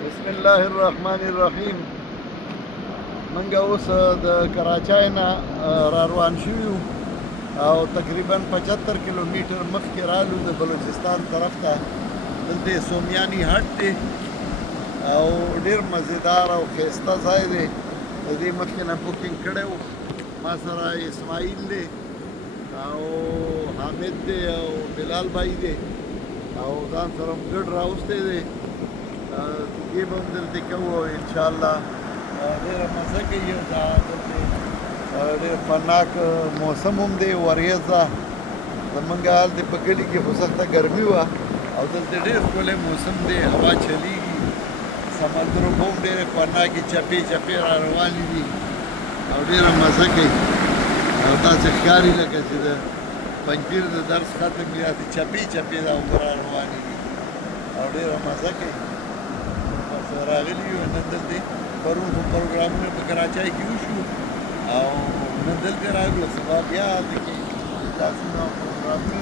بسم الله الرحمن الرحیم. منګه اوس د کراچۍ نه را روان شوو او تقریبا 75 کیلومتر مخکې رالو د بلوچستان طرف ته. دلته سومیانی هټ دی او ډیر مزیدار او ښایسته ځای دی. د دې مخکې نه بوکینګ کړی و. ما سره اسماعیل دی او حامد دی او بلال بھائی دی او ځان سره هم ګډ راوستی دی. دې به هم دلته کوو انشاءالله. ډېره مزه کوي. دا دلته ډېر خطرناک موسم هم دی، وریځ ده. زمونږ هلته په کلي کې خو سخته ګرمي وه او دلته ډېر ښکلی موسم دی، هوا چلیږي، سمندر اوبه هم ډېرې خطرناکې چپې چپې را روانې دي او ډېره مزه کوي او داسې ښکاري لکه چې د پنجپیر د درس ختم وي، داسې چپې چپې دا اوبه را روانې دي او ډېره مزه کوي. بس راغلي یو نن دلته پرون خو پروګرامونه په کراچۍ کې وشو او نن دلته راغلو، سبا بیا هلته کې داسې نوع پروګرامونه